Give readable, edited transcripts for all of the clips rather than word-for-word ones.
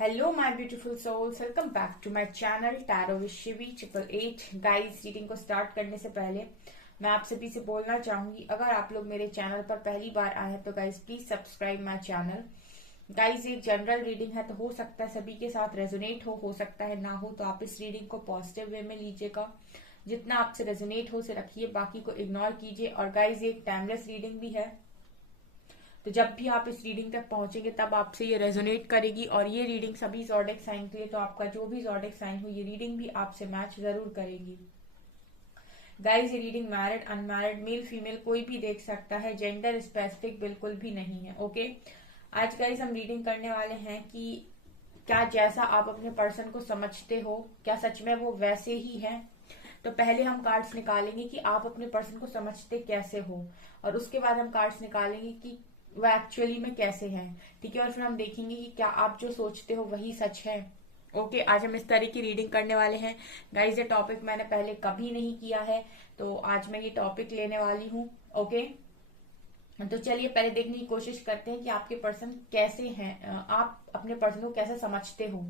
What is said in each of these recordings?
Hello my beautiful souls, welcome back to my channel tarot with Shivi 888। Guys, reading को start करने से पहले मैं आप सभी से बोलना चाहूंगी, अगर आप लोग मेरे चैनल पर पहली बार आए हैं तो guys please subscribe my channel. Guys, एक जनरल रीडिंग है तो हो सकता है सभी के साथ रेजोनेट हो सकता है ना हो, तो आप इस रीडिंग को पॉजिटिव वे में लीजिएगा। जितना आपसे रेजोनेट हो उसे रखिए, बाकी को इग्नोर कीजिए। और गाइस, ये एक टाइमलेस रीडिंग भी है, तो जब भी आप इस रीडिंग तक पहुंचेंगे तब आपसे ये रेजोनेट करेगी। और ये रीडिंग सभी ज़ोडिएक साइन के लिए, तो आपका जो भी ज़ोडिएक साइन हो ये रीडिंग भी आपसे मैच जरूर करेगी। गाइस, ये reading married unmarried male female कोई भी देख सकता है, जेंडर स्पेसिफिक बिल्कुल भी नहीं है। ओके, आज गाइस हम रीडिंग करने वाले हैं कि क्या जैसा आप अपने पर्सन को समझते हो क्या सच में वो वैसे ही है। तो पहले हम कार्ड्स निकालेंगे कि आप अपने पर्सन को समझते कैसे हो, और उसके बाद हम कार्ड्स निकालेंगे कि वो एक्चुअली में कैसे हैं। ठीक है, और फिर हम देखेंगे कि क्या आप जो सोचते हो वही सच है। ओके, आज हम इस तरह की रीडिंग करने वाले हैं। गाइस, ये टॉपिक मैंने पहले कभी नहीं किया है, तो आज मैं ये टॉपिक लेने वाली हूँ। ओके, तो चलिए पहले देखने की कोशिश करते हैं कि आपके पर्सन कैसे हैं, आप अपने पर्सन को कैसे समझते हो।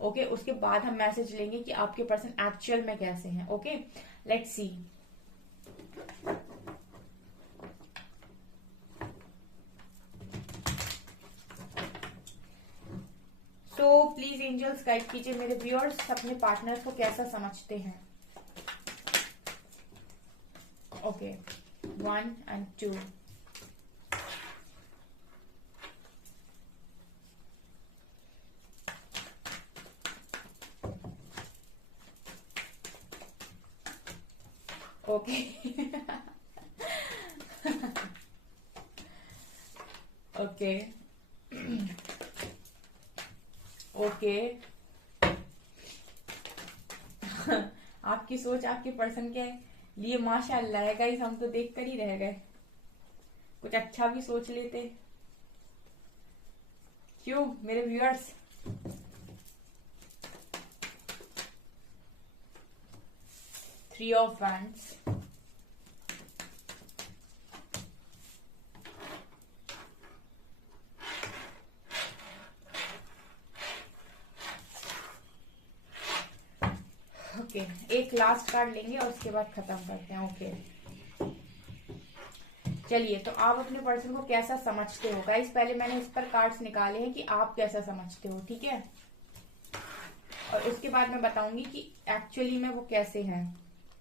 ओके, उसके बाद हम मैसेज लेंगे कि आपके पर्सन एक्चुअल में कैसे हैं। Okay, let's see. So please angels guide कीजिए मेरे व्यूअर्स अपने पार्टनर को कैसा समझते हैं। Okay, 1 and 2। Okay okay okay आपकी सोच आपके पर्सन के लिए माशाअल्लाह है गाइस, हम तो देख कर ही रह गए। कुछ अच्छा भी सोच लेते, क्यों मेरे viewers. Three of wands, okay, एक लास्ट कार्ड लेंगे और उसके बाद खत्म करते हैं। ओके, चलिए, तो आप अपने पर्सन को कैसा समझते हो गाइस। पहले मैंने इस पर कार्ड्स निकाले हैं कि आप कैसा समझते हो, ठीक है, और उसके बाद मैं बताऊंगी कि एक्चुअली में वो कैसे हैं।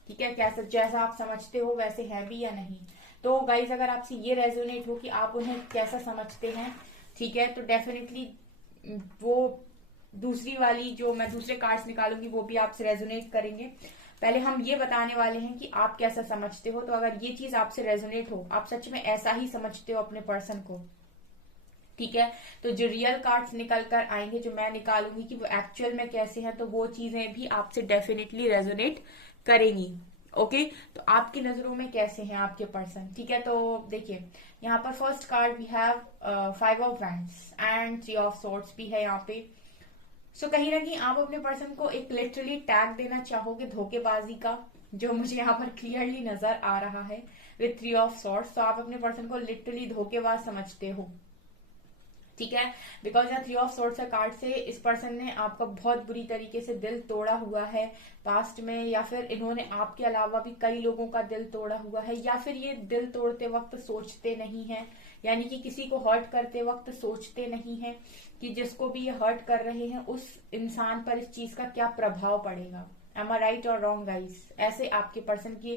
ठीक है, कैसा जैसा आप समझते हो वैसे है भी या नहीं। तो गाइज, अगर आपसे ये रेजोनेट हो कि आप उन्हें कैसा समझते हैं, ठीक है, तो डेफिनेटली वो दूसरी वाली जो मैं दूसरे कार्ड्स निकालूंगी वो भी आपसे रेजोनेट करेंगे। पहले हम ये बताने वाले हैं कि आप कैसा समझते हो, तो अगर ये चीज आपसे रेजोनेट हो, आप सच में ऐसा ही समझते हो अपने पर्सन को, ठीक है, तो जो रियल कार्ड्स निकल कर आएंगे जो मैं निकालूंगी कि वो एक्चुअल में कैसे हैं, तो वो चीजें भी आपसे डेफिनेटली रेजोनेट करेंगी। ओके, तो आपकी नजरों में कैसे हैं आपके पर्सन। ठीक है, तो देखिए यहाँ पर first card we have 5 of wands and 3 of swords भी है यहाँ पे। सो कहीं ना कहीं आप अपने पर्सन को एक लिटरली टैग देना चाहोगे धोखेबाजी का, जो मुझे यहाँ पर क्लियरली नजर आ रहा है विथ 3 ऑफ सोर्ड्स। तो आप अपने पर्सन को लिटरली धोखेबाज समझते हो, ठीक है, बिकॉज यहाँ 3 ऑफ सोर्ड्स का कार्ड से इस पर्सन ने आपका बहुत बुरी तरीके से दिल तोड़ा हुआ है पास्ट में, या फिर इन्होंने आपके अलावा भी कई लोगों का दिल तोड़ा हुआ है, या फिर ये दिल तोड़ते वक्त सोचते नहीं है, यानी कि किसी को हर्ट करते वक्त सोचते नहीं है कि जिसको भी ये हर्ट कर रहे हैं उस इंसान पर इस चीज का क्या प्रभाव पड़ेगा। एम आई राइट और रॉन्ग गाइस। ऐसे आपके पर्सन के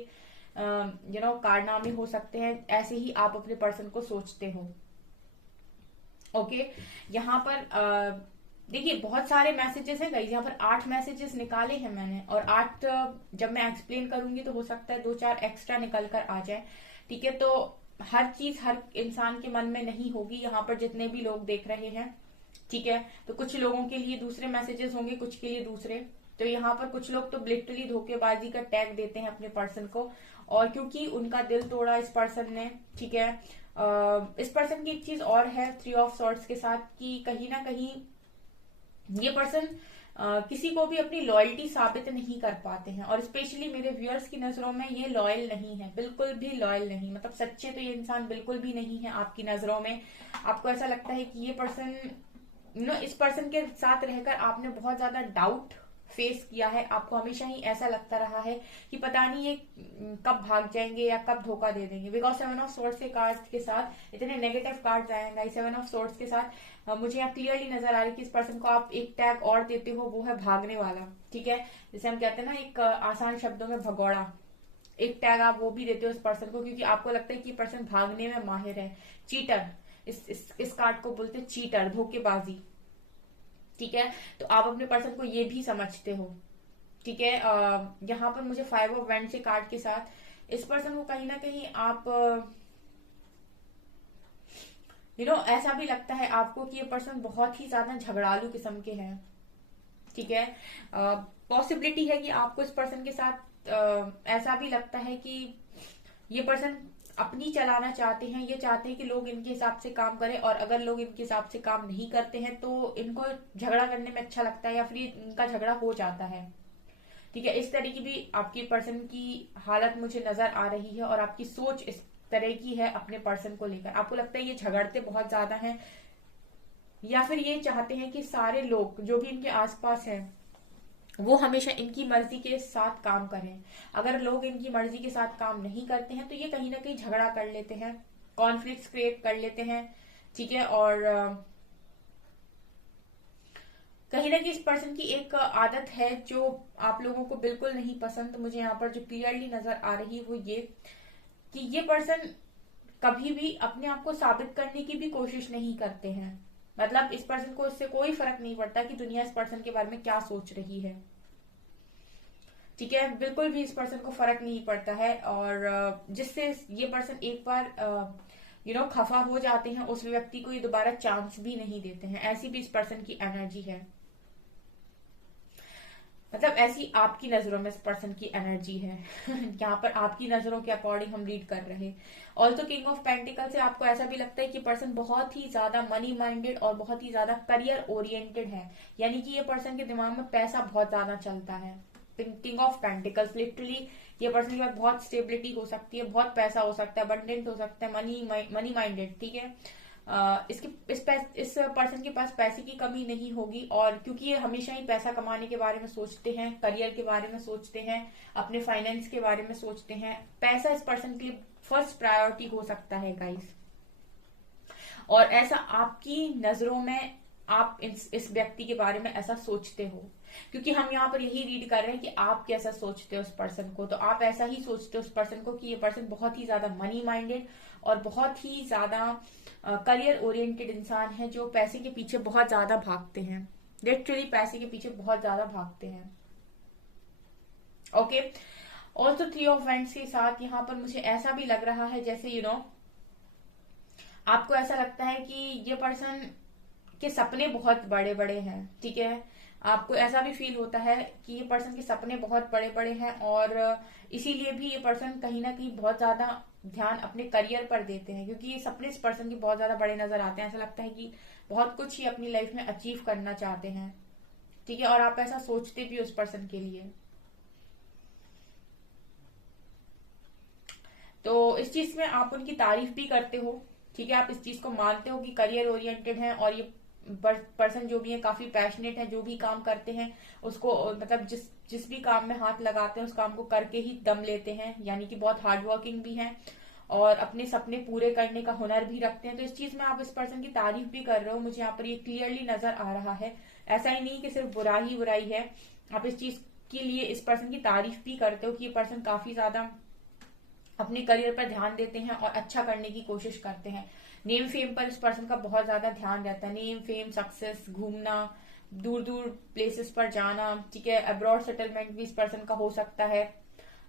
कारनामे हो सकते हैं, ऐसे ही आप अपने पर्सन को सोचते हो। ओके, यहाँ पर देखिए बहुत सारे मैसेजेस हैं गाइस, यहाँ पर 8 मैसेजेस निकाले हैं मैंने, और 8 जब मैं एक्सप्लेन करूंगी तो हो सकता है 2-4 एक्स्ट्रा निकल कर आ जाए। ठीक है, तो हर चीज हर इंसान के मन में नहीं होगी, यहाँ पर जितने भी लोग देख रहे हैं, ठीक है, तो कुछ लोगों के लिए दूसरे मैसेजेस होंगे, कुछ के लिए दूसरे। तो यहाँ पर कुछ लोग तो लिटरली धोखेबाजी का टैग देते हैं अपने पर्सन को, और क्योंकि उनका दिल तोड़ा इस पर्सन ने, ठीक है, इस पर्सन की एक चीज और है 3 ऑफ सॉर्ट्स के साथ कि कहीं ना कहीं ये पर्सन किसी को भी अपनी लॉयल्टी साबित नहीं कर पाते हैं, और स्पेशली मेरे व्यूअर्स की नजरों में ये लॉयल नहीं है, बिल्कुल भी लॉयल नहीं, मतलब सच्चे तो ये इंसान बिल्कुल भी नहीं है आपकी नजरों में। आपको ऐसा लगता है कि ये पर्सन इस पर्सन के साथ रहकर आपने बहुत ज्यादा डाउट फेस किया है। आपको हमेशा ही ऐसा लगता रहा है कि पता नहीं ये कब भाग जाएंगे या कब धोखा दे देंगे। बिकॉज 7 ऑफ सोर्ड्स के कार्ड के साथ इतने नेगेटिव कार्ड आएंगे। 7 ऑफ सोर्ड्स के साथ मुझे यहाँ क्लियरली नजर आ रही है कि इस पर्सन को आप एक टैग और देते हो, वो है भागने वाला। ठीक है, जैसे हम कहते हैं ना एक आसान शब्दों में भगौड़ा, एक टैग आप वो भी देते हो इस पर्सन को, क्योंकि आपको लगता है कि पर्सन भागने में माहिर है। चीटर, इस कार्ड को बोलते हैं चीटर, धोखेबाजी। ठीक है, तो आप अपने पर्सन को ये भी समझते हो। ठीक है, यहाँ पर मुझे 5 ऑफ वैंड से कार्ड के साथ इस पर्सन को कहीं ना कहीं आप ऐसा भी लगता है आपको कि ये पर्सन बहुत ही ज्यादा झगड़ालू किस्म के हैं। ठीक है, पॉसिबिलिटी है कि आपको इस पर्सन के साथ ऐसा भी लगता है कि ये पर्सन अपनी चलाना चाहते हैं। ये चाहते हैं कि लोग इनके हिसाब से काम करें, और अगर लोग इनके हिसाब से काम नहीं करते हैं तो इनको झगड़ा करने में अच्छा लगता है, या फिर इनका झगड़ा हो जाता है। ठीक है, इस तरह की भी आपकी पर्सन की हालत मुझे नजर आ रही है, और आपकी सोच इस तरह की है अपने पर्सन को लेकर। आपको लगता है ये झगड़ते बहुत ज्यादा हैं, या फिर ये चाहते हैं कि सारे लोग जो भी इनके आसपास हैं वो हमेशा इनकी मर्जी के साथ काम करें। अगर लोग इनकी मर्जी के साथ काम नहीं करते हैं तो ये कहीं ना कहीं झगड़ा कर लेते हैं, कॉन्फ्लिक्ट क्रिएट कर लेते हैं। ठीक है, और कहीं ना कहीं इस पर्सन की एक आदत है जो आप लोगों को बिल्कुल नहीं पसंद। मुझे यहाँ पर जो क्लियरली नजर आ रही है वो ये कि ये पर्सन कभी भी अपने आप को साबित करने की भी कोशिश नहीं करते हैं। मतलब इस पर्सन को इससे कोई फर्क नहीं पड़ता कि दुनिया इस पर्सन के बारे में क्या सोच रही है। ठीक है, बिल्कुल भी इस पर्सन को फर्क नहीं पड़ता है, और जिससे ये पर्सन एक बार खफा हो जाते हैं उस व्यक्ति को ये दोबारा चांस भी नहीं देते हैं। ऐसी भी इस पर्सन की एनर्जी है। मतलब ऐसी आपकी नजरों में इस पर्सन की एनर्जी है। यहाँ पर आपकी नजरों के अकॉर्डिंग हम रीड कर रहे हैं। ऑल्सो किंग ऑफ पेंटिकल से आपको ऐसा भी लगता है कि पर्सन बहुत ही ज्यादा मनी माइंडेड और बहुत ही ज्यादा करियर ओरिएंटेड है। यानी कि ये पर्सन के दिमाग में पैसा बहुत ज्यादा चलता है। किंग ऑफ पेंटिकल्स लिटरली ये पर्सन के पास बहुत स्टेबिलिटी हो सकती है, बहुत पैसा हो सकता है, अबंडेंट हो सकता है, मनी माइंडेड। ठीक है, इस पर्सन के पास पैसे की कमी नहीं होगी, और क्योंकि ये हमेशा ही पैसा कमाने के बारे में सोचते हैं, करियर के बारे में सोचते हैं, अपने फाइनेंस के बारे में सोचते हैं। पैसा इस पर्सन के लिए फर्स्ट प्रायोरिटी हो सकता है गाइस। और ऐसा आपकी नजरों में आप इस व्यक्ति के बारे में ऐसा सोचते हो, क्योंकि हम यहाँ पर यही रीड कर रहे हैं कि आप कैसा सोचते हो उस पर्सन को। तो आप ऐसा ही सोचते हो उस पर्सन को कि ये पर्सन बहुत ही ज्यादा मनी माइंडेड और बहुत ही ज्यादा करियर ओरिएंटेड इंसान है, जो पैसे के पीछे बहुत ज्यादा भागते हैं। लिटरली पैसे के पीछे बहुत ज्यादा भागते हैं। ओके, ऑल्सो 3 ऑफ वैंड्स के साथ यहाँ पर मुझे ऐसा भी लग रहा है जैसे आपको ऐसा लगता है कि ये पर्सन के सपने बहुत बड़े बड़े हैं। ठीक है, आपको ऐसा भी फील होता है कि ये पर्सन के सपने बहुत बड़े बड़े हैं, और इसीलिए भी ये पर्सन कहीं ना कहीं बहुत ज्यादा ध्यान अपने करियर पर देते हैं, क्योंकि ये सपने इस पर्सन के बहुत ज्यादा बड़े नजर आते हैं। ऐसा लगता है कि बहुत कुछ ही अपनी लाइफ में अचीव करना चाहते हैं। ठीक है, और आप ऐसा सोचते भी उस पर्सन के लिए। तो इस चीज में आप उनकी तारीफ भी करते हो। ठीक है, आप इस चीज को मानते हो कि करियर ओरिएंटेड है, और ये पर्सन जो भी है काफी पैशनेट है। जो भी काम करते हैं उसको मतलब जिस भी काम में हाथ लगाते हैं उस काम को करके ही दम लेते हैं। यानी कि बहुत हार्ड वर्किंग भी हैं, और अपने सपने पूरे करने का हुनर भी रखते हैं। तो इस चीज में आप इस पर्सन की तारीफ भी कर रहे हो। मुझे यहाँ पर ये क्लियरली नजर आ रहा है। ऐसा ही नहीं कि सिर्फ बुराई ही बुराई है, आप इस चीज के लिए इस पर्सन की तारीफ भी करते हो कि ये पर्सन काफी ज्यादा अपने करियर पर ध्यान देते हैं और अच्छा करने की कोशिश करते हैं। नेम फेम पर इस पर्सन का बहुत ज्यादा ध्यान रहता है। नेम फेम, सक्सेस, घूमना, दूर दूर प्लेसेस पर जाना। ठीक है, अब्रॉड सेटलमेंट भी इस पर्सन का हो सकता है,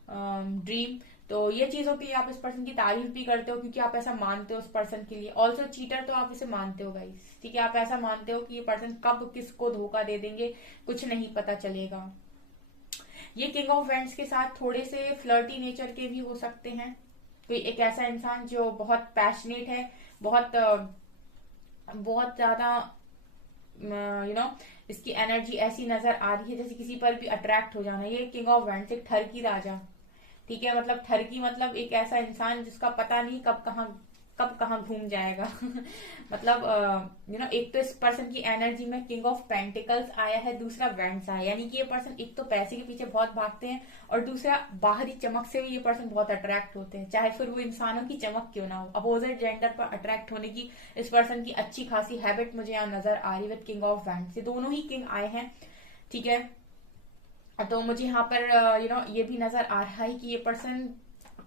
ड्रीम। तो ये चीजों के लिए आप इस पर्सन की तारीफ भी करते हो, क्योंकि आप ऐसा मानते हो उस पर्सन के लिए। ऑल्सो चीटर तो आप इसे मानते हो गाइस। ठीक है, आप ऐसा मानते हो कि ये पर्सन कब किसको धोखा दे देंगे कुछ नहीं पता चलेगा। ये किंग ऑफ वैंड्स के साथ थोड़े से फ्लर्टी नेचर के भी हो सकते हैं। कोई एक ऐसा इंसान जो बहुत पैशनेट है, बहुत ज्यादा इसकी एनर्जी ऐसी नजर आ रही है जैसे किसी पर भी अट्रैक्ट हो जाना। ये किंग ऑफ वैंड्स एक ठरकी राजा। ठीक है, मतलब ठरकी मतलब एक ऐसा इंसान जिसका पता नहीं कब कहाँ कब कहाँ घूम जाएगा। मतलब एक तो इस पर्सन की एनर्जी में किंग ऑफ पेंटिकल्स आया है, दूसरा वेंट्स आया, यानी कि ये पर्सन एक तो पैसे के पीछे बहुत भागते हैं और दूसरा बाहरी चमक से भी ये पर्सन बहुत अट्रैक्ट होते हैं, चाहे फिर वो इंसानों की चमक क्यों ना हो। अपोजिट जेंडर पर अट्रैक्ट होने की इस पर्सन की अच्छी खासी हैबिट मुझे यहाँ नजर आ रही है विद किंग ऑफ वेंट्स। ये दोनों ही किंग आए हैं, ठीक है। तो मुझे यहाँ पर ये भी नजर आ रहा है कि ये पर्सन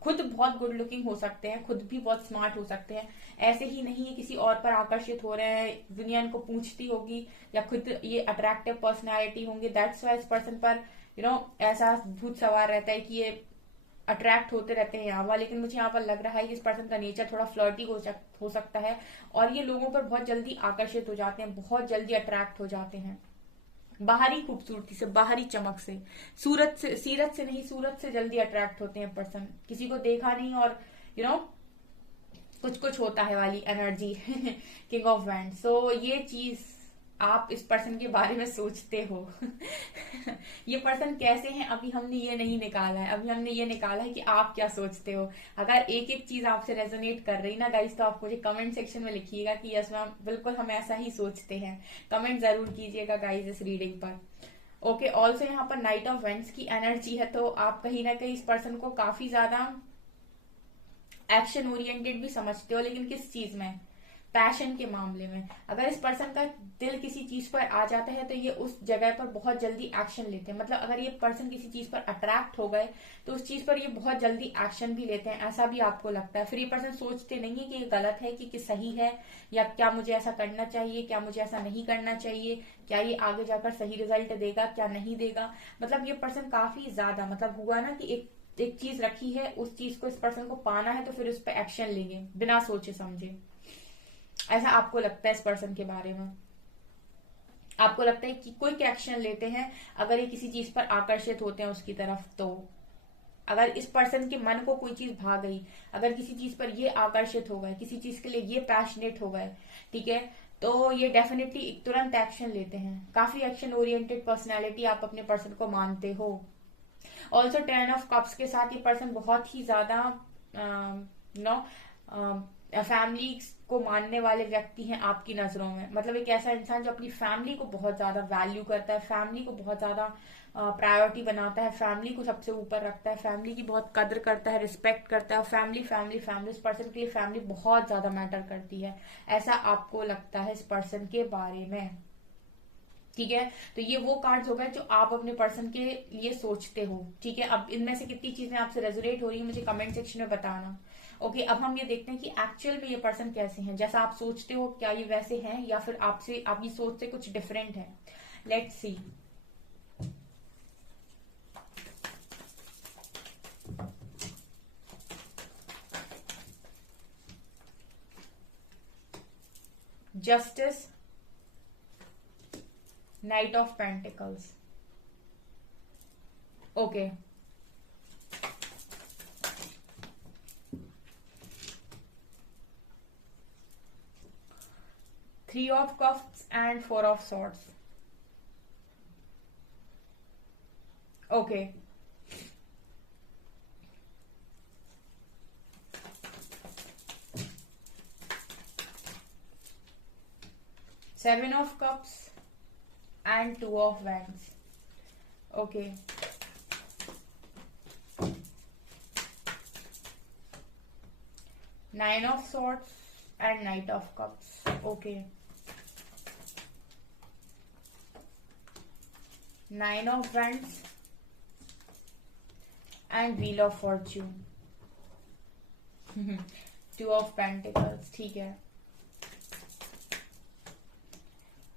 खुद बहुत गुड लुकिंग हो सकते हैं, खुद भी बहुत स्मार्ट हो सकते हैं, ऐसे ही नहीं है किसी और पर आकर्षित हो रहे हैं, दुनिया इनको पूछती होगी या खुद ये अट्रैक्टिव पर्सनालिटी होंगे। दैट्स वाई इस पर्सन पर ऐसा भूत सवार रहता है कि ये अट्रैक्ट होते रहते हैं यहाँ। लेकिन मुझे यहाँ पर लग रहा है कि इस पर्सन का नेचर थोड़ा फ्लर्टी हो सकता है और ये लोगों पर बहुत जल्दी आकर्षित हो जाते हैं, बहुत जल्दी अट्रैक्ट हो जाते हैं बाहरी खूबसूरती से, बाहरी चमक से, सीरत से नहीं, सूरत से जल्दी अट्रैक्ट होते हैं पर्सन। किसी को देखा नहीं और कुछ कुछ होता है वाली एनर्जी किंग ऑफ वैंड। सो ये चीज आप इस पर्सन के बारे में सोचते हो। ये पर्सन कैसे हैं अभी हमने ये नहीं निकाला है, अभी हमने ये निकाला है कि आप क्या सोचते हो। अगर एक एक चीज आपसे रेजोनेट कर रही ना गाइस, तो आप मुझे कमेंट सेक्शन में लिखिएगा कि यस मैम बिल्कुल हम ऐसा ही सोचते हैं। कमेंट जरूर कीजिएगा गाइस इस रीडिंग पर। ओके, ऑल्सो यहाँ पर नाइट ऑफ वेंट्स की एनर्जी है, तो आप कहीं ना कहीं इस पर्सन को काफी ज्यादा एक्शन ओरिएंटेड भी समझते हो, लेकिन किस चीज में, पैशन के मामले में। अगर इस पर्सन का दिल किसी चीज पर आ जाता है तो ये उस जगह पर बहुत जल्दी एक्शन लेते हैं। मतलब अगर ये पर्सन किसी चीज पर अट्रैक्ट हो गए तो उस चीज पर ये बहुत जल्दी एक्शन भी लेते हैं, ऐसा भी आपको लगता है। फिर ये पर्सन सोचते नहीं है कि ये गलत है कि सही है, या क्या मुझे ऐसा करना चाहिए, क्या मुझे ऐसा नहीं करना चाहिए, क्या ये आगे जाकर सही रिजल्ट देगा, क्या नहीं देगा। मतलब ये पर्सन काफी ज्यादा, मतलब हुआ ना कि एक चीज रखी है, उस चीज को इस पर्सन को पाना है तो फिर उस पर एक्शन लेंगे बिना सोचे समझे। ऐसा आपको लगता है इस पर्सन के बारे में। आपको लगता है कि कोई एक्शन लेते हैं अगर ये किसी चीज पर आकर्षित होते हैं उसकी तरफ। तो अगर इस पर्सन के मन को कोई चीज भा गई, अगर किसी चीज पर ये आकर्षित हो गए, किसी चीज के लिए ये पैशनेट हो गए, ठीक है, तो ये डेफिनेटली तुरंत एक्शन लेते हैं। काफी एक्शन ओरिएंटेड पर्सनैलिटी आप अपने पर्सन को मानते हो। ऑल्सो 10 ऑफ कप्स के साथ ये पर्सन बहुत ही ज्यादा फैमिली को मानने वाले व्यक्ति हैं आपकी नजरों में। मतलब एक ऐसा इंसान जो अपनी फैमिली को बहुत ज्यादा वैल्यू करता है, फैमिली को बहुत ज्यादा प्रायोरिटी बनाता है, फैमिली को सबसे ऊपर रखता है, फैमिली की बहुत कदर करता है, रिस्पेक्ट करता है। फैमिली फैमिली फैमिली, इस पर्सन के लिए फैमिली बहुत ज्यादा मैटर करती है, ऐसा आपको लगता है इस पर्सन के बारे में, ठीक है। तो ये वो कार्ड्स हो गए जो आप अपने पर्सन के लिए सोचते हो, ठीक है। अब इनमें से कितनी चीजें आपसे रेजोनेट हो रही है मुझे कमेंट सेक्शन में बताना। ओके, अब हम ये देखते हैं कि एक्चुअल में ये पर्सन कैसे हैं, जैसा आप सोचते हो क्या ये वैसे हैं या फिर आपसे आपकी सोच से कुछ डिफरेंट है। Let's see. Justice, night of pentacles. Okay, Three of Cups and Four of Swords. Okay. Seven of Cups and Two of Wands. Okay. Nine of Swords and Knight of Cups. Okay. Nine of Wands and Wheel of Fortune. Two of Pentacles, ठीक है.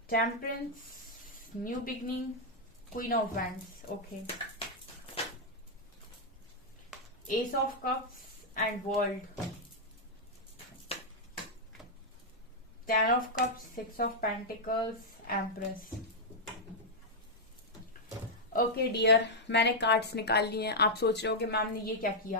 Temperance, New Beginning, Queen of Wands, okay. Ace of Cups and World. Ten of Cups, Six of Pentacles, Empress. Okay dear, मैंने cards निकाल लिए हैं। आप सोच रहे हो कि मैम ने ये क्या किया।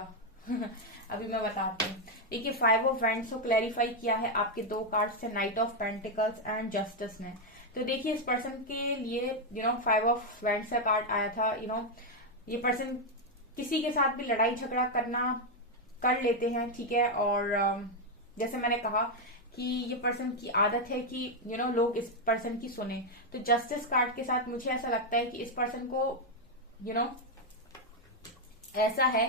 अभी मैं बताती हूँ। देखिए, 5 ऑफ वैंड्स को क्लैरिफाई किया है आपके दो कार्ड्स से, night of pentacles and justice ने। तो देखिए, इस पर्सन के लिए 5 ऑफ वैंड्स का कार्ड आया था। ये पर्सन किसी के साथ भी लड़ाई झगड़ा कर लेते हैं, ठीक है, और जैसे मैंने कहा कि ये पर्सन की आदत है कि लोग इस पर्सन की सुने, तो जस्टिस कार्ड के साथ मुझे ऐसा लगता है कि इस पर्सन को यू नो ऐसा है,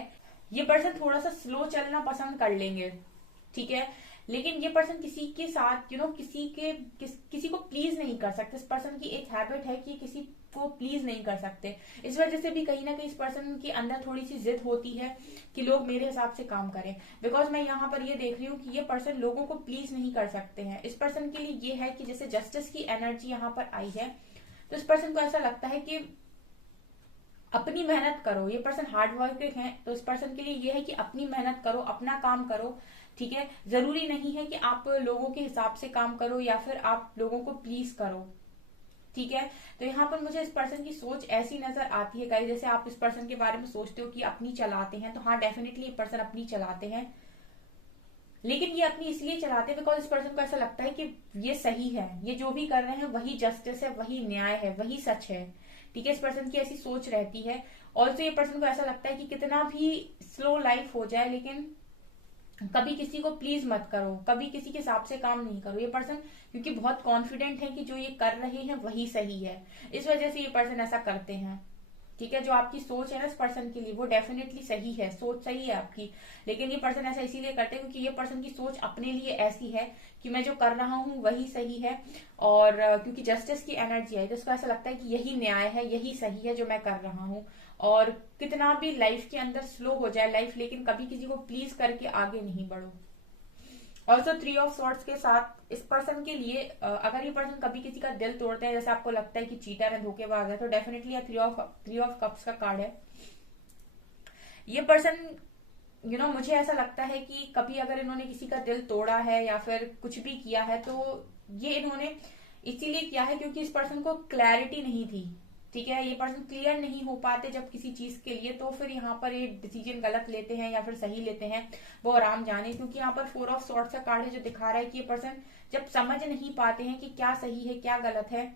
ये पर्सन थोड़ा सा स्लो चलना पसंद कर लेंगे, ठीक है, लेकिन ये पर्सन किसी के साथ किसी को प्लीज नहीं कर सकते। इस पर्सन की एक हैबिट है कि किसी को प्लीज नहीं कर सकते। इस वजह से भी कहीं ना कहीं इस पर्सन के अंदर थोड़ी सी जिद होती है कि लोग मेरे हिसाब से काम करें। बिकॉज मैं यहाँ पर ये देख रही हूँ कि ये पर्सन लोगों को प्लीज नहीं कर सकते हैं। इस पर्सन के लिए ये है कि जैसे जस्टिस की एनर्जी यहाँ पर आई है, तो इस पर्सन को ऐसा लगता है कि अपनी मेहनत करो। ये पर्सन हार्ड वर्किंग है, तो इस पर्सन के लिए ये है कि अपनी मेहनत करो, अपना काम करो, ठीक है। जरूरी नहीं है कि आप लोगों के हिसाब से काम करो या फिर आप लोगों को प्लीज करो, ठीक है। तो यहाँ पर मुझे इस पर्सन की सोच ऐसी नजर आती है गाइस, जैसे आप इस पर्सन के बारे में सोचते हो कि अपनी चलाते हैं, तो हाँ डेफिनेटली ये पर्सन अपनी चलाते हैं, लेकिन ये अपनी इसलिए चलाते हैं बिकॉज इस पर्सन को ऐसा लगता है कि ये सही है, ये जो भी कर रहे हैं वही जस्टिस है, वही न्याय है, वही सच है, ठीक है। इस पर्सन की ऐसी सोच रहती है। ऑल्सो ये पर्सन को ऐसा लगता है कि कितना भी स्लो लाइफ हो जाए, लेकिन कभी किसी को प्लीज मत करो, कभी किसी के हिसाब से काम नहीं करो। ये पर्सन क्योंकि बहुत कॉन्फिडेंट है कि जो ये कर रहे हैं वही सही है, इस वजह से ये पर्सन ऐसा करते हैं, ठीक है। जो आपकी सोच है ना इस पर्सन के लिए वो डेफिनेटली सही है, सोच सही है आपकी, लेकिन ये पर्सन ऐसा इसीलिए करते हैं क्योंकि ये पर्सन की सोच अपने लिए ऐसी है कि मैं जो कर रहा हूँ वही सही है, और क्योंकि जस्टिस की एनर्जी है तो उसको ऐसा लगता है कि यही न्याय है, यही सही है जो मैं कर रहा हूँ। और कितना भी लाइफ के अंदर स्लो हो जाए लाइफ, लेकिन कभी किसी को प्लीज करके आगे नहीं बढ़ो। ऑल्सो 3 ऑफ सॉर्ट्स के साथ इस पर्सन के लिए अगर ये पर्सन कभी किसी का दिल तोड़ते हैं, जैसे आपको लगता है कि चीटर है, धोखेबाज है, तो डेफिनेटली 3 ऑफ कप्स का कार्ड है। ये पर्सन मुझे ऐसा लगता है कि कभी अगर इन्होंने किसी का दिल तोड़ा है या फिर कुछ भी किया है, तो ये इन्होंने इसीलिए किया है क्योंकि इस पर्सन को क्लैरिटी नहीं थी, ठीक है। ये पर्सन क्लियर नहीं हो पाते जब किसी चीज के लिए, तो फिर यहाँ पर ये डिसीजन गलत लेते हैं या फिर सही लेते हैं, वो आराम जाने। क्योंकि यहाँ पर 4 ऑफ सॉर्ट्स का कार्ड है जो दिखा रहा है कि ये पर्सन जब समझ नहीं पाते हैं कि क्या सही है क्या गलत है,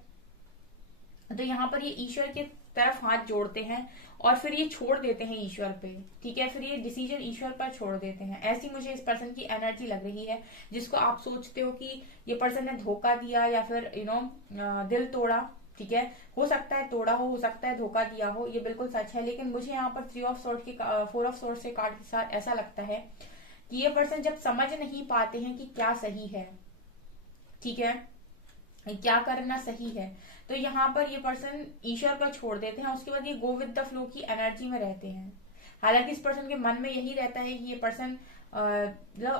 तो यहाँ पर ये ईश्वर के तरफ हाथ जोड़ते हैं और फिर ये छोड़ देते हैं ईश्वर पे, ठीक है। फिर ये डिसीजन ईश्वर पर छोड़ देते हैं। ऐसी मुझे इस पर्सन की एनर्जी लग रही है, जिसको आप सोचते हो कि ये पर्सन ने धोखा दिया या फिर दिल तोड़ा, ठीक है। हो सकता है तोड़ा हो सकता है धोखा दिया हो, ये बिल्कुल सच है। लेकिन मुझे यहाँ पर 4 ऑफ सॉर्ट के कार्ड के साथ ऐसा लगता है कि ये पर्सन जब समझ नहीं पाते हैं कि क्या सही है, ठीक है, क्या करना सही है, तो यहाँ पर ये पर्सन ईश्वर पर छोड़ देते हैं। उसके बाद ये गो विद द फ्लो की एनर्जी में रहते हैं। हालांकि इस पर्सन के मन में यही रहता है कि ये पर्सन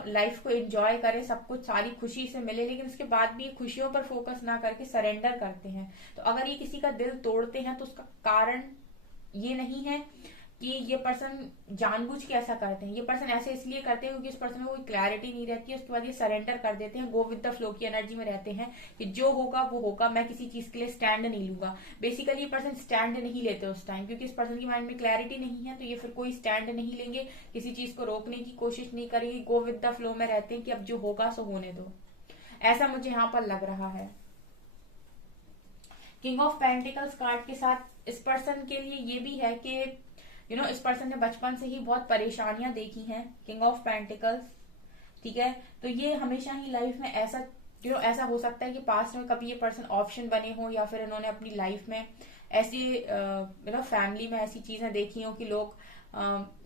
लाइफ को एंजॉय करे, सब कुछ सारी खुशी से मिले, लेकिन उसके बाद भी ये खुशियों पर फोकस ना करके सरेंडर करते हैं। तो अगर ये किसी का दिल तोड़ते हैं तो उसका कारण ये नहीं है कि ये पर्सन जानबूझ के ऐसा करते हैं। ये पर्सन ऐसे इसलिए करते हैं क्योंकि इस पर्सन में कोई क्लैरिटी नहीं रहती है। उसके बाद ये सरेंडर कर देते हैं, गो विद द फ्लो की एनर्जी में रहते हैं कि जो होगा वो होगा, मैं किसी चीज के लिए स्टैंड नहीं लूंगा। बेसिकली ये पर्सन स्टैंड नहीं लेते उस टाइम, क्योंकि इस पर्सन की माइंड में क्लैरिटी नहीं है, तो ये फिर कोई स्टैंड नहीं लेंगे, किसी चीज को रोकने की कोशिश नहीं करेंगे, गो विद द फ्लो में रहते हैं कि अब जो होगा सो होने दो। ऐसा मुझे यहाँ पर लग रहा है। किंग ऑफ पेंटिकल्स कार्ड के साथ इस पर्सन के लिए ये भी है कि इस पर्सन ने बचपन से ही बहुत परेशानियां देखी हैं, किंग ऑफ पेंटिकल्स, ठीक है। तो ये हमेशा ही लाइफ में ऐसा ऐसा हो सकता है कि पास्ट में कभी ये पर्सन ऑप्शन बने हो या फिर इन्होंने अपनी लाइफ में ऐसी फैमिली में ऐसी चीजें देखी हो कि लोग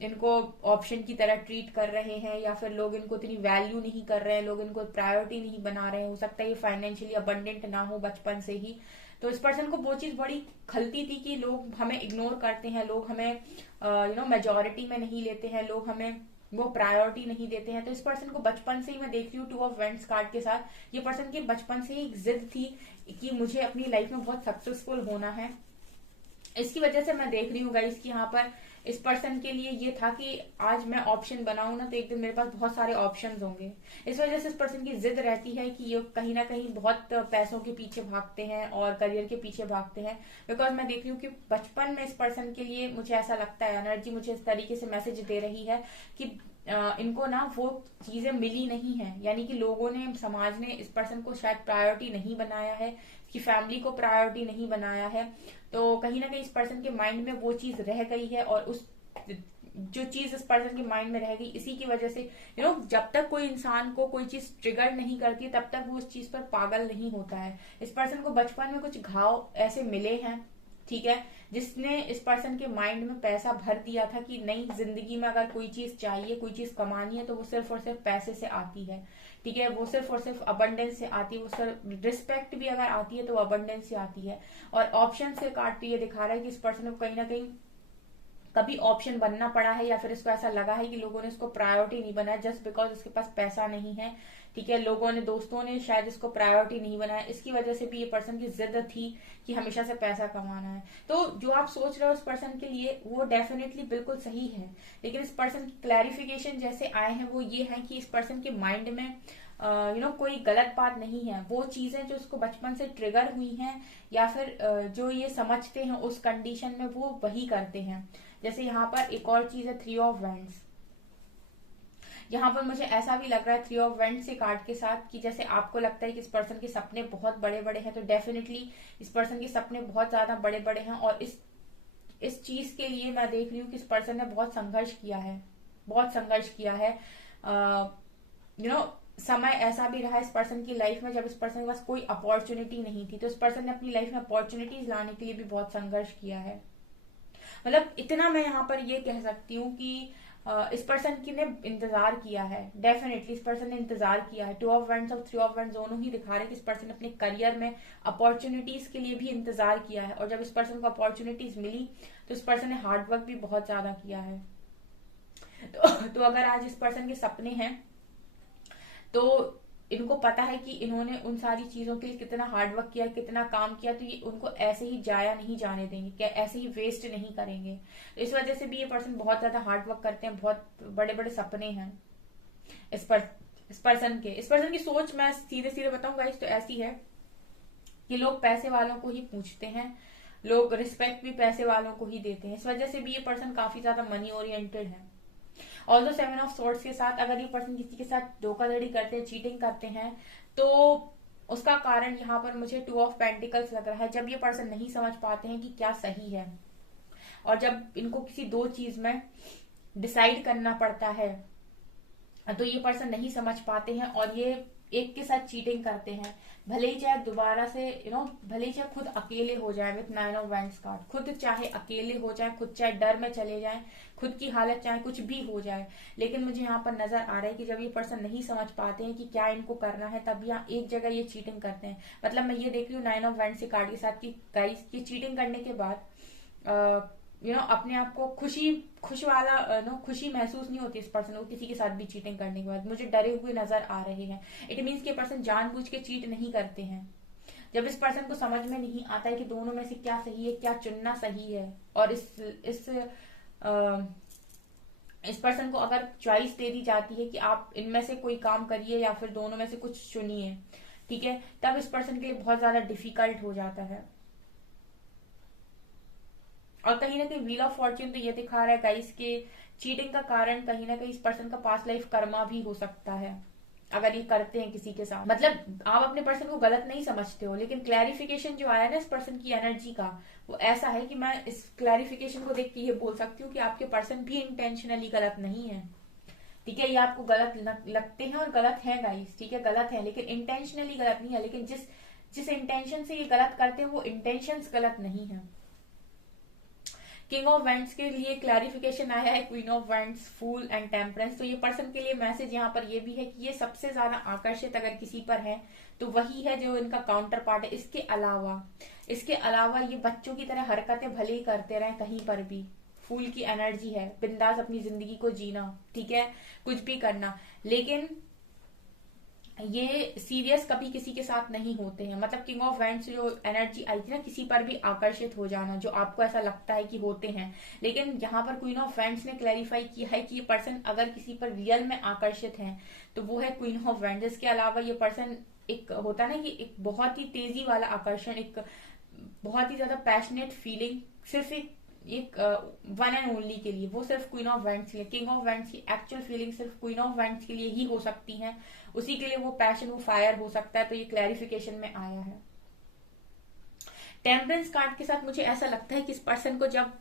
इनको ऑप्शन की तरह ट्रीट कर रहे हैं या फिर लोग इनको इतनी वैल्यू नहीं कर रहे हैं, लोग इनको प्रायोरिटी नहीं बना रहे हैं। हो सकता है ये फाइनेंशियली अबंडेंट ना हो बचपन से ही, तो इस पर्सन को वो चीज बड़ी खलती थी कि लोग हमें इग्नोर करते हैं, लोग हमें मेजोरिटी में नहीं लेते हैं, लोग हमें वो प्रायोरिटी नहीं देते हैं। तो इस पर्सन को बचपन से ही मैं देख रही हूँ 2 ऑफ वेंट्स कार्ड के साथ, ये पर्सन की बचपन से ही एक जिद थी कि मुझे अपनी लाइफ में बहुत सक्सेसफुल होना है। इसकी वजह से मैं देख रही हूँ गाइस कि यहाँ पर इस पर्सन के लिए ये था कि आज मैं ऑप्शन बनाऊं ना तो एक दिन मेरे पास बहुत सारे ऑप्शंस होंगे। इस वजह से इस पर्सन की जिद रहती है कि ये कहीं ना कहीं बहुत पैसों के पीछे भागते हैं और करियर के पीछे भागते हैं। बिकॉज मैं देख रही हूँ कि बचपन में इस पर्सन के लिए मुझे ऐसा लगता है, एनर्जी मुझे इस तरीके से मैसेज दे रही है कि इनको ना वो चीजें मिली नहीं है, यानी कि लोगों ने, समाज ने इस पर्सन को शायद प्रायोरिटी नहीं बनाया है, कि फैमिली को प्रायोरिटी नहीं बनाया है। तो कहीं ना कहीं इस पर्सन के माइंड में वो चीज रह गई है और जो चीज इस पर्सन के माइंड में रहेगी, इसी की वजह से जब तक कोई इंसान को कोई चीज ट्रिगर नहीं करती तब तक वो उस चीज पर पागल नहीं होता है। इस पर्सन को बचपन में कुछ घाव ऐसे मिले हैं, ठीक है, जिसने इस पर्सन के माइंड में पैसा भर दिया था कि नहीं, जिंदगी में अगर कोई चीज चाहिए, कोई चीज कमानी है तो वो सिर्फ और सिर्फ पैसे से आती है, ठीक है, वो सिर्फ और सिर्फ अबंडेंस से आती है, वो सिर्फ रिस्पेक्ट भी अगर आती है तो वो अबंडेंस से आती है। और ऑप्शन से कार्ड तो ये दिखा रहा है कि इस पर्सन को कहीं ना कहीं कभी ऑप्शन बनना पड़ा है, या फिर इसको ऐसा लगा है कि लोगों ने इसको प्रायोरिटी नहीं बनाया जस्ट बिकॉज इसके पास पैसा नहीं है, ठीक है, लोगों ने, दोस्तों ने शायद इसको प्रायोरिटी नहीं बनाया, इसकी वजह से भी ये पर्सन की जिद थी कि हमेशा से पैसा कमाना है। तो जो आप सोच रहे हो उस पर्सन के लिए वो डेफिनेटली बिल्कुल सही है, लेकिन इस पर्सन की क्लैरिफिकेशन जैसे आए हैं वो ये है कि इस पर्सन के माइंड में कोई गलत बात नहीं है, वो चीजें जो उसको बचपन से ट्रिगर हुई हैं या फिर जो ये समझते हैं उस कंडीशन में वो वही करते हैं। जैसे यहाँ पर एक और चीज है 3 ऑफ वैंड्स। यहाँ पर मुझे ऐसा भी लग रहा है 3 ऑफ वैंड्स के कार्ड के साथ कि जैसे आपको लगता है कि इस पर्सन के सपने बहुत बड़े बड़े हैं, तो डेफिनेटली इस पर्सन के सपने बहुत ज्यादा बड़े बड़े हैं। और इस चीज के लिए मैं देख रही हूँ कि इस पर्सन ने बहुत संघर्ष किया है, बहुत संघर्ष किया है। समय ऐसा भी रहा इस पर्सन की लाइफ में जब इस पर्सन के पास कोई अपॉर्चुनिटी नहीं थी, तो इस पर्सन ने अपनी लाइफ में अपॉर्चुनिटीज लाने के लिए भी बहुत संघर्ष किया है। मतलब इतना मैं यहाँ पर ये कह सकती हूँ कि इस पर्सन की ने इंतजार किया है, डेफिनेटली इस पर्सन ने इंतजार किया है। 2 ऑफ वैंड्स और 3 ऑफ वैंड्स दोनों ही दिखा रहे हैं कि इस पर्सन ने अपने करियर में अपॉर्चुनिटीज के लिए भी इंतजार किया है, और जब इस पर्सन को अपॉर्चुनिटीज मिली तो इस पर्सन ने हार्डवर्क भी बहुत ज्यादा किया है। तो अगर आज इस पर्सन के सपने हैं तो इनको पता है कि इन्होंने उन सारी चीजों के लिए कितना हार्डवर्क किया, कितना काम किया, तो ये उनको ऐसे ही जाया नहीं जाने देंगे, क्या ऐसे ही वेस्ट नहीं करेंगे। तो इस वजह से भी ये पर्सन बहुत ज्यादा हार्डवर्क करते हैं, बहुत बड़े बड़े सपने हैं इस पर्सन के। इस पर्सन की सोच मैं सीधे सीधे बताऊं गाइस तो ऐसी है कि लोग पैसे वालों को ही पूछते हैं, लोग रिस्पेक्ट भी पैसे वालों को ही देते हैं। इस वजह से भी ये पर्सन काफी ज्यादा मनी ओरिएंटेड है। ऑल्सो 7 ऑफ सोर्ड्स के साथ अगर ये पर्सन किसी के साथ धोखाधड़ी करते हैं, चीटिंग करते हैं, तो उसका कारण यहाँ पर मुझे 2 ऑफ पेंटिकल्स लग रहा है। जब ये पर्सन नहीं समझ पाते हैं कि क्या सही है, और जब इनको किसी दो चीज में डिसाइड करना पड़ता है, तो ये पर्सन नहीं समझ पाते हैं और ये एक के साथ चीटिंग करते हैं। भले ही चाहे दोबारा से भले ही चाहे खुद अकेले हो जाए विथ 9 ऑफ वैंड्स कार्ड, खुद चाहे अकेले हो जाए, खुद चाहे डर में चले जाए, खुद की हालत चाहे कुछ भी हो जाए, लेकिन मुझे यहाँ पर नजर आ रहा है कि जब ये पर्सन नहीं समझ पाते हैं कि क्या इनको करना है, तब यहाँ एक जगह ये चीटिंग करते हैं। मतलब मैं ये देख रही हूँ 9 ऑफ वैंड्स के कार्ड के साथ कि गाइस ये चीटिंग करने के बाद अपने आप को खुशी महसूस नहीं होती इस पर्सन को किसी के साथ भी चीटिंग करने के बाद। मुझे डरे हुए नजर आ रहे हैं। इट मीन्स के पर्सन जानबूझ के चीट नहीं करते हैं। जब इस पर्सन को समझ में नहीं आता है कि दोनों में से क्या सही है, क्या चुनना सही है, और इस पर्सन को अगर चॉइस दे दी जाती है कि आप इनमें से कोई काम करिए या फिर दोनों में से कुछ चुनिए, ठीक है, तब इस पर्सन के लिए बहुत ज्यादा डिफिकल्ट हो जाता है। और कहीं ना कहीं व्हील ऑफ फॉर्च्यून तो ये दिखा रहा है गाइस के चीटिंग का कारण कहीं ना कहीं इस पर्सन का पास्ट लाइफ कर्मा भी हो सकता है अगर ये करते हैं किसी के साथ। मतलब आप अपने पर्सन को गलत नहीं समझते हो, लेकिन क्लैरिफिकेशन जो आया ना इस पर्सन की एनर्जी का, वो ऐसा है कि मैं इस क्लैरिफिकेशन को देख के ये बोल सकती हूँ कि आपके पर्सन भी इंटेंशनली गलत नहीं है, ठीक है। ये आपको गलत लगते हैं और गलत है गाइस, ठीक है, गलत है, लेकिन इंटेंशनली गलत नहीं है। लेकिन जिस इंटेंशन से ये गलत करते हैं वो इंटेंशंस गलत नहीं है। किंग ऑफ वैंड्स के लिए क्लैरिफिकेशन आया है queen of wands, fool and temperance. तो ये पर्सन के लिए मैसेज यहाँ पर ये भी है कि ये सबसे ज्यादा आकर्षित अगर किसी पर है तो वही है जो इनका काउंटर पार्ट है। इसके अलावा ये बच्चों की तरह हरकतें भले ही करते रहे कहीं पर भी, फूल की एनर्जी है, बिंदास अपनी जिंदगी को जीना, ठीक है, कुछ भी करना, लेकिन ये सीरियस कभी किसी के साथ नहीं होते हैं। मतलब किंग ऑफ वैंड्स जो एनर्जी आई थी ना, किसी पर भी आकर्षित हो जाना, जो आपको ऐसा लगता है कि होते हैं, लेकिन यहाँ पर क्वीन ऑफ वैंड्स ने क्लैरिफाई किया है कि ये पर्सन अगर किसी पर रियल में आकर्षित है तो वो है क्वीन ऑफ वैंड्स। इसके अलावा ये पर्सन एक होता ना कि एक बहुत ही तेजी वाला आकर्षण, एक बहुत ही ज्यादा पैशनेट फीलिंग सिर्फ एक वन एंड ओनली के लिए, वो सिर्फ क्वीन ऑफ वैंड्स के लिए। किंग ऑफ वैंड्स की एक्चुअल फीलिंग सिर्फ क्वीन ऑफ वैंड्स के लिए ही हो सकती है, उसी के लिए वो पैशन, वो फायर हो सकता है। तो ये क्लैरिफिकेशन में आया है। टेम्परेंस कार्ड के साथ मुझे ऐसा लगता है कि इस पर्सन को जब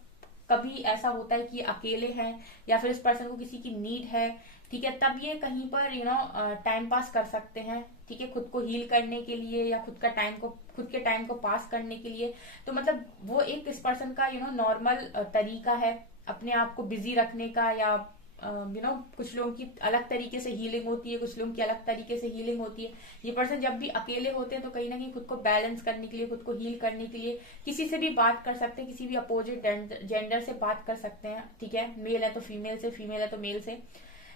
कभी ऐसा होता है कि अकेले हैं या फिर इस पर्सन को किसी की नीड है, ठीक है, तब ये कहीं पर टाइम पास कर सकते हैं, ठीक है, खुद को हील करने के लिए या खुद के टाइम को पास करने के लिए। तो मतलब वो एक इस पर्सन का नॉर्मल तरीका है अपने आप को बिजी रखने का, या कुछ लोगों की अलग तरीके से हीलिंग होती है, कुछ लोगों की अलग तरीके से हीलिंग होती है। ये पर्सन जब भी अकेले होते हैं तो कहीं ना कहीं खुद को बैलेंस करने के लिए, खुद को हील करने के लिए किसी से भी बात कर सकते हैं, किसी भी अपोजिट जेंडर से बात कर सकते हैं, ठीक है, मेल है तो फीमेल से, फीमेल है तो मेल से।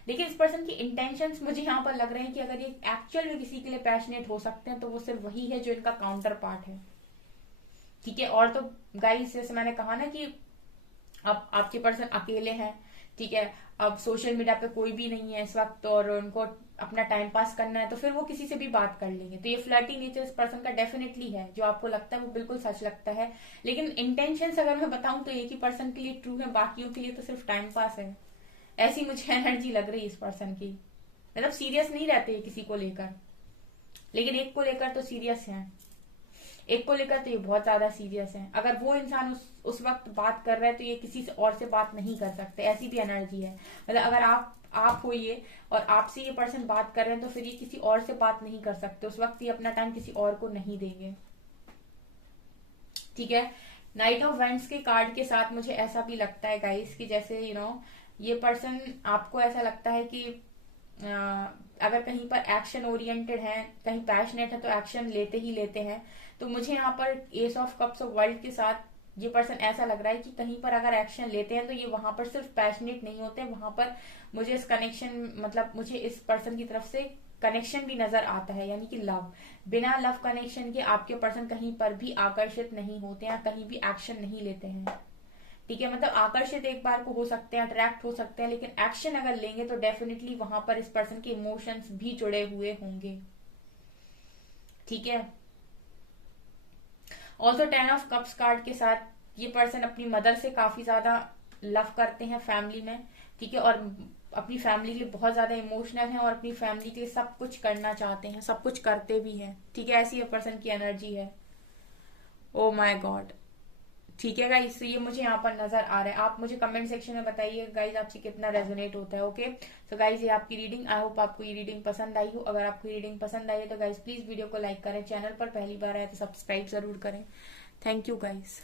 लेकिन इस पर्सन की इंटेंशंस मुझे यहाँ पर लग रहे हैं कि अगर ये एक्चुअल में किसी के लिए पैशनेट हो सकते हैं तो वो सिर्फ वही है जो इनका काउंटर पार्ट है, ठीक है। और तो गाइस जैसे मैंने कहा ना कि अब आपके पर्सन अकेले हैं, ठीक है, अब सोशल मीडिया पे कोई भी नहीं है इस वक्त और उनको अपना टाइम पास करना है, तो फिर वो किसी से भी बात कर लेंगे। तो ये फ्लर्टी नेचर इस पर्सन का डेफिनेटली है, जो आपको लगता है वो बिल्कुल सच लगता है। लेकिन इंटेंशंस अगर मैं बताऊं तो एक ही पर्सन के लिए ट्रू है, बाकियों के लिए तो सिर्फ टाइम पास है। ऐसी मुझे एनर्जी लग रही है इस पर्सन की, मतलब सीरियस नहीं रहते किसी को लेकर, लेकिन एक को लेकर तो सीरियस है, एक को लेकर तो ये बहुत ज्यादा सीरियस है। अगर वो इंसान उस वक्त बात कर रहा है तो ये किसी से और से बात नहीं कर सकते, ऐसी भी एनर्जी है। मतलब अगर आप हो ये और आपसे ये पर्सन बात कर रहे हैं तो फिर ये किसी और से बात नहीं कर सकते, उस वक्त ये अपना टाइम किसी और को नहीं देंगे, ठीक है। नाइट ऑफ वेंट्स के कार्ड के साथ मुझे ऐसा भी लगता है गाइस कि जैसे ये पर्सन आपको ऐसा लगता है कि अगर कहीं पर एक्शन ओरिएंटेड है, कहीं पैशनेट है तो एक्शन लेते ही लेते हैं। तो मुझे यहाँ पर S of cups of world के साथ ये पर्सन ऐसा लग रहा है कि कहीं पर अगर एक्शन लेते हैं तो ये वहां पर सिर्फ पैशनेट नहीं होते, वहां पर मुझे इस कनेक्शन मतलब मुझे इस पर्सन की तरफ से कनेक्शन भी नजर आता है, यानी कि लव। बिना लव कनेक्शन के आपके पर्सन कहीं पर भी आकर्षित नहीं होते हैं, कहीं भी एक्शन नहीं लेते हैं, ठीक है। मतलब आकर्षित एक बार को हो सकते हैं, अट्रैक्ट हो सकते हैं, लेकिन एक्शन अगर लेंगे तो डेफिनेटली वहां पर इस पर्सन के इमोशंस भी जुड़े हुए होंगे, ठीक है। ऑल्सो 10 ऑफ कप्स कार्ड के साथ ये पर्सन अपनी मदर से काफी ज्यादा लव करते हैं फैमिली में, ठीक है, और अपनी फैमिली के लिए बहुत ज्यादा इमोशनल हैं और अपनी फैमिली के लिए सब कुछ करना चाहते हैं, सब कुछ करते भी हैं, ठीक है। ऐसी ये पर्सन की एनर्जी है। ओ माय गॉड, ठीक है गाइज, तो ये मुझे यहाँ पर नजर आ रहा है। आप मुझे कमेंट सेक्शन में बताइए गाइज आपसे कितना रेजोनेट होता है, ओके। तो गाइज ये आपकी रीडिंग, आई होप आपको ये रीडिंग पसंद आई हो। अगर आपको ये रीडिंग पसंद आई है तो गाइज प्लीज वीडियो को लाइक करें, चैनल पर पहली बार आए तो सब्सक्राइब जरूर करें। Thank you guys.